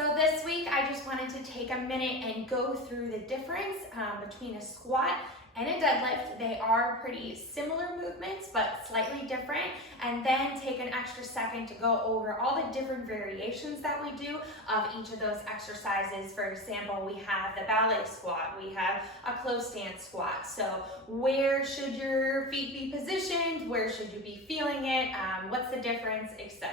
So this week I just wanted to take a minute and go through the difference between a squat and a deadlift. They are pretty similar movements, but slightly different. And then take an extra second to go over all the different variations that we do of each of those exercises. For example, we have the ballet squat, we have a close stance squat. So where should your feet be positioned? Where should you be feeling it? What's the difference, etc.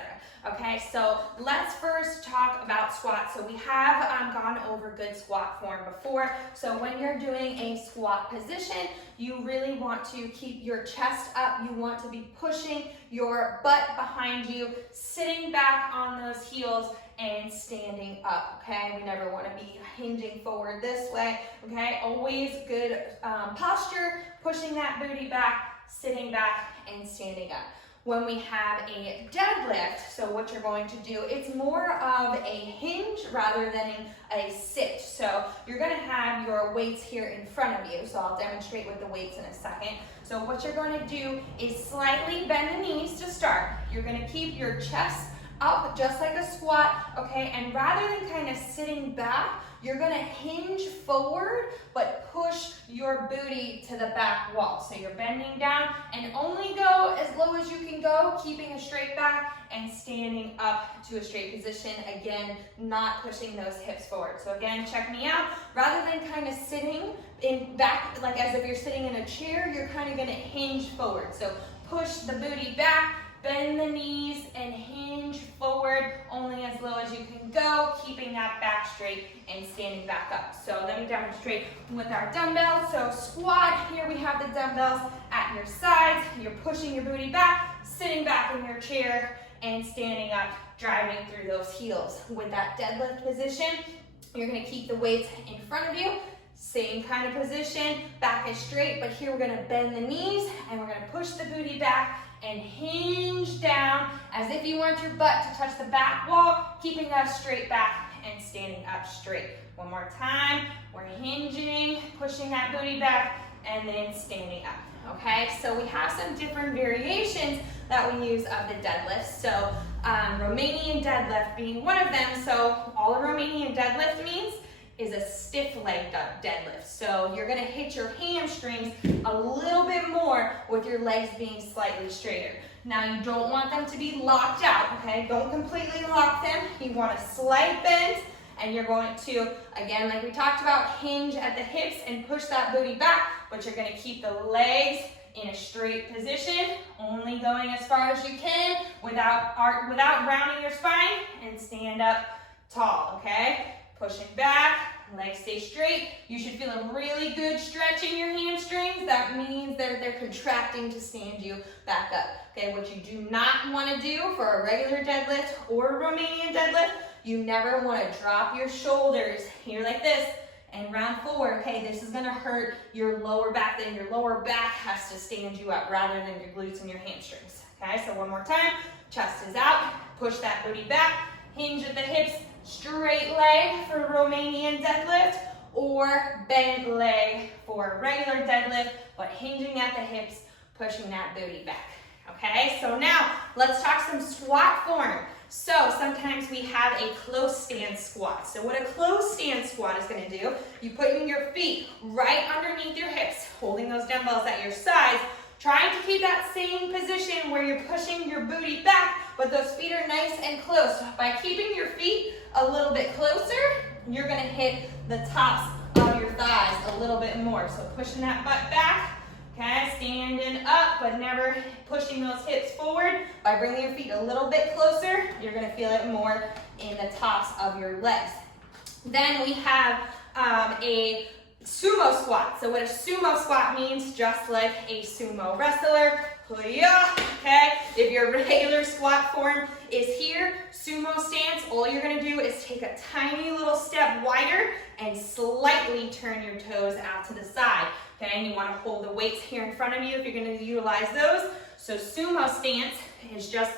Okay, so let's first talk about squat. So we have gone over good squat form before. So when you're doing a squat position, you really want to keep your chest up. You want to be pushing your butt behind you, sitting back on those heels and standing up, okay? We never want to be hinging forward this way, okay? Always good posture, pushing that booty back, sitting back and standing up. When we have a deadlift, so what you're going to do, it's more of a hinge rather than a sit. So you're gonna have your weights here in front of you. So I'll demonstrate with the weights in a second. So what you're going to do is slightly bend the knees to start. You're gonna keep your chest up just like a squat, okay? And rather than kind of sitting back, you're gonna hinge forward, but push your booty to the back wall. So you're bending down and only go as low as you can go, keeping a straight back and standing up to a straight position. Again, not pushing those hips forward. So again, check me out. Rather than kind of sitting in back, like as if you're sitting in a chair, you're kind of gonna hinge forward. So push the booty back, bend the knees and hinge forward only as low as you can go, keeping that back straight and standing back up. So let me demonstrate with our dumbbells. So squat, here we have the dumbbells at your sides. You're pushing your booty back, sitting back in your chair and standing up, driving through those heels. With that deadlift position, you're gonna keep the weights in front of you. Same kind of position, back is straight, but here we're gonna bend the knees and we're gonna push the booty back and hinge down as if you want your butt to touch the back wall, keeping that straight back and standing up straight. One more time, we're hinging, pushing that booty back, and then standing up, okay? So we have some different variations that we use of the deadlift. So Romanian deadlift being one of them. So all a Romanian deadlift means is a stiff leg deadlift. So you're gonna hit your hamstrings a little bit more with your legs being slightly straighter. Now you don't want them to be locked out, okay? Don't completely lock them. You want a slight bend and you're going to, again, like we talked about, hinge at the hips and push that booty back, but you're gonna keep the legs in a straight position, only going as far as you can without rounding your spine, and stand up tall, okay? Pushing back, legs stay straight. You should feel a really good stretch in your hamstrings. That means they're contracting to stand you back up. Okay, what you do not want to do for a regular deadlift or a Romanian deadlift, you never want to drop your shoulders here like this and round forward. Okay, this is going to hurt your lower back. Then your lower back has to stand you up rather than your glutes and your hamstrings. Okay, so one more time. Chest is out. Push that booty back. Hinge at the hips. Straight leg for Romanian deadlift, or bent leg for a regular deadlift, but hinging at the hips, pushing that booty back. Okay, so now let's talk some squat form. So sometimes we have a close stance squat. So what a close stance squat is going to do, you put your feet right underneath your hips, holding those dumbbells at your sides, trying to keep that same position where you're pushing your booty back, but those feet are nice and close. By keeping your feet a little bit closer, you're gonna hit the tops of your thighs a little bit more. So pushing that butt back, okay, standing up, but never pushing those hips forward. By bringing your feet a little bit closer, you're gonna feel it more in the tops of your legs. Then we have a sumo squat. So what a sumo squat means, just like a sumo wrestler, okay? If your regular squat form is here, sumo stance, all you're gonna do is take a tiny little step wider and slightly turn your toes out to the side, okay? And you wanna hold the weights here in front of you if you're gonna utilize those. So sumo stance is just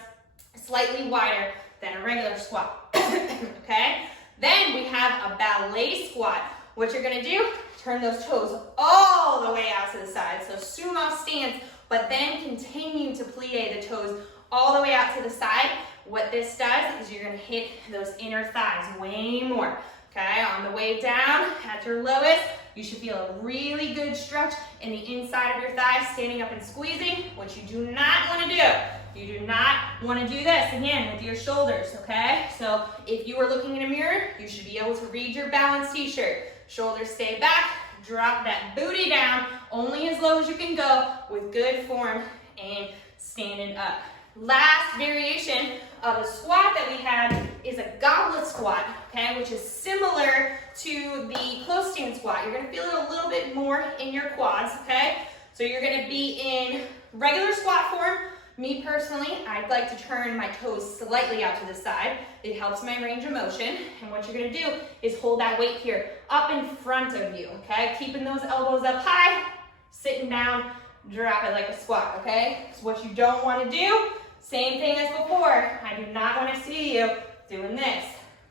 slightly wider than a regular squat, okay? Then we have a ballet squat. What you're gonna do, turn those toes all the way out to the side. So sumo stance, but then continue to plie the toes all the way out to the side What this does is you're gonna hit those inner thighs way more. Okay, on the way down, at your lowest, you should feel a really good stretch in the inside of your thighs, standing up and squeezing, which you do not want to do. You do not want to do this, again, with your shoulders, okay? So if you are looking in a mirror, you should be able to read your balance t-shirt. Shoulders stay back, drop that booty down, only as low as you can go with good form and standing up. Last variation of a squat that we have is a goblet squat, okay, which is similar to the close stand squat. You're gonna feel it a little bit more in your quads, okay? So you're gonna be in regular squat form. Me personally, I'd like to turn my toes slightly out to the side. It helps my range of motion. And what you're gonna do is hold that weight here up in front of you, okay? Keeping those elbows up high, sitting down, drop it like a squat, okay? So what you don't wanna do, same thing as before. I do not want to see you doing this,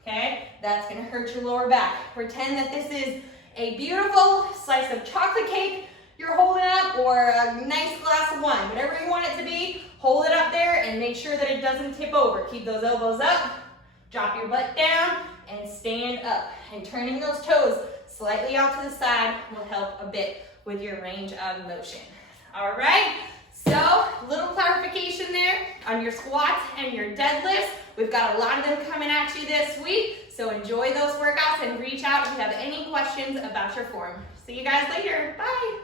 okay? That's going to hurt your lower back. Pretend that this is a beautiful slice of chocolate cake you're holding up, or a nice glass of wine, whatever you want it to be. Hold it up there and make sure that it doesn't tip over. Keep those elbows up, drop your butt down, and stand up. And turning those toes slightly out to the side will help a bit with your range of motion. All right? So, little clarification there on your squats and your deadlifts. We've got a lot of them coming at you this week, so enjoy those workouts and reach out if you have any questions about your form. See you guys later. Bye.